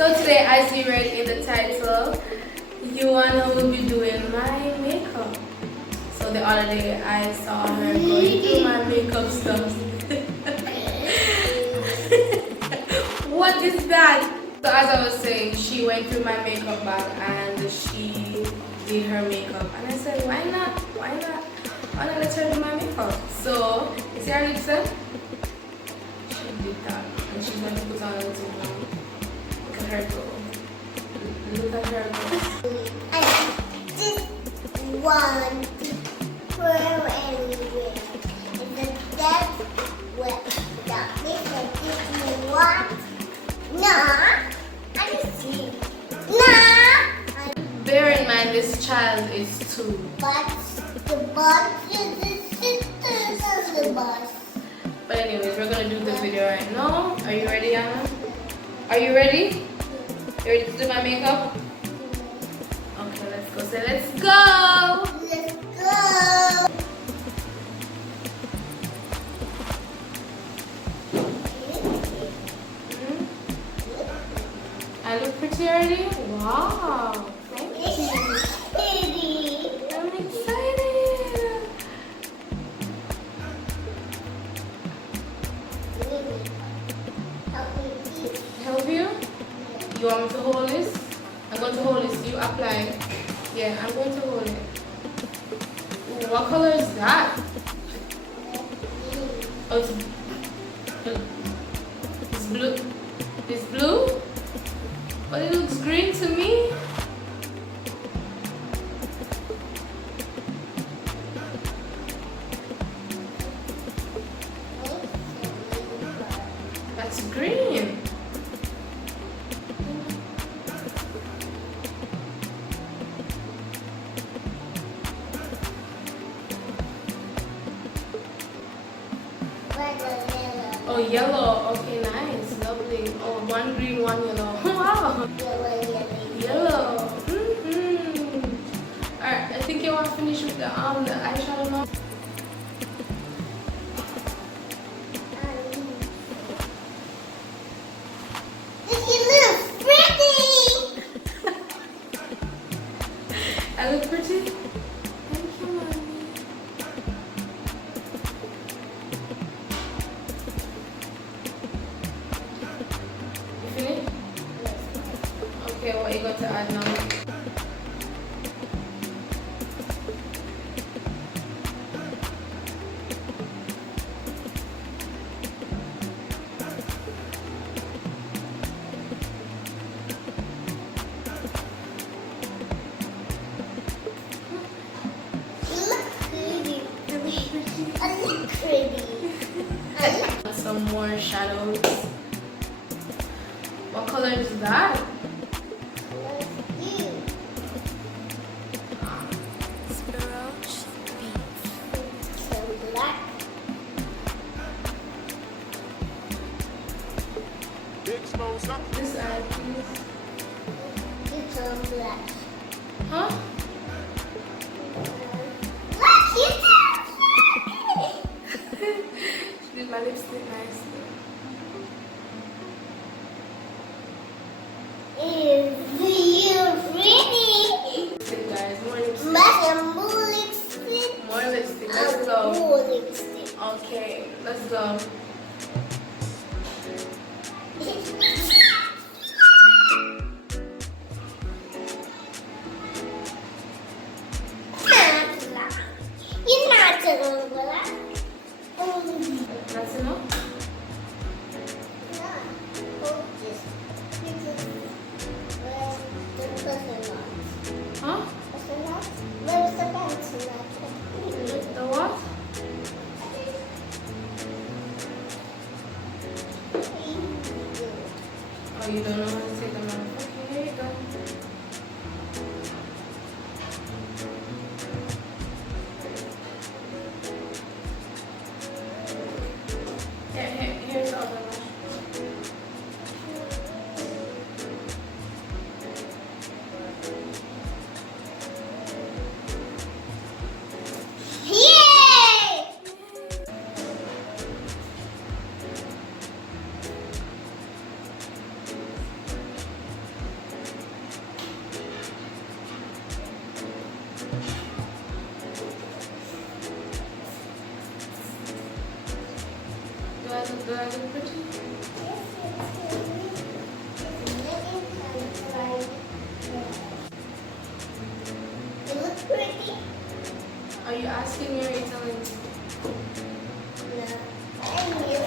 So today, as you read in the title, Yana will be doing my makeup. So the other day, I saw her going through my makeup stuff. What is that? So as I was saying, she went through my makeup bag and she did her makeup. And I said, why not? Why not? Why not let her do my makeup? So, you see her lipstick? She did that. And she's going to put on a little now. Look at her go. Look at her go. I just want to throw anywhere. And the depth where that makes it give me what? Nah, I don't see. Nah. Bear in mind, this child is 2. But the bus is the sisters of the bus. But anyways, we're going to do the video right now. Are you ready, Yana? Are you ready? You ready to do my makeup? Okay, let's go. Say, let's go! Let's go. I look pretty already? Wow! Thank you. I'm excited! Help you? You want me to hold this? I'm going to hold this. You apply. Yeah, I'm going to hold it. Ooh, what color is that? Oh, it's blue. It's blue? But it looks green to me. That's green. Oh, yellow. Okay, nice. Lovely. Oh, one green, one yellow. Wow. Yellow. Alright, I think you want to finish with the eyeshadow now. I look pretty? Thank you, mommy. You finished? Okay, what are you going to add now? Some more shadows. What color is that? Black. This eye, please. It's all black. Huh? Look, you She did my lipstick nicely. Is you pretty? Lipstick, guys. More lipstick. More lipstick. More lipstick. Let's go. More lipstick. Okay, let's go. You're not gonna black. That's enough? Huh? Where's the pencil? The what? Oh, you don't know how to take them off. Okay, here you go. Here's the other one. Was it pretty? You look pretty. Are you asking me or are you telling me? No. And you.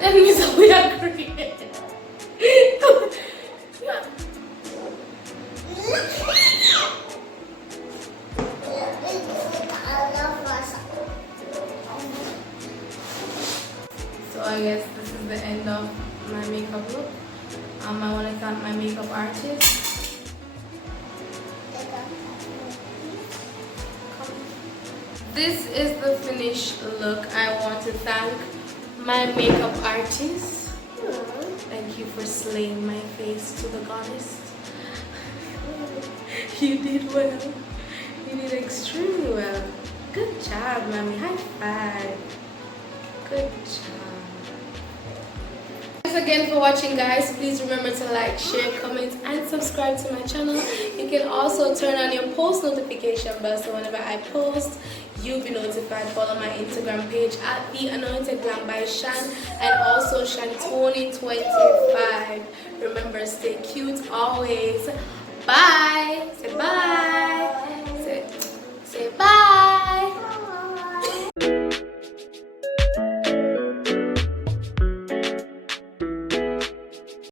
That means we agree. So I guess this is the end of my makeup look. I want to thank my makeup artist. This is the finished look. I want to thank my makeup artist. Thank you for slaying my face to the goddess. You did well. You did extremely well. Good job, mommy. High five. Good job. Thanks again for watching, guys. Please remember to like, share, comment, and subscribe to my channel. You can also turn on your post notification bell so whenever I post, you'll be notified. Follow my Instagram page at The Anointed Glam by Shan and also Shantoni25. Remember, stay cute always. Bye.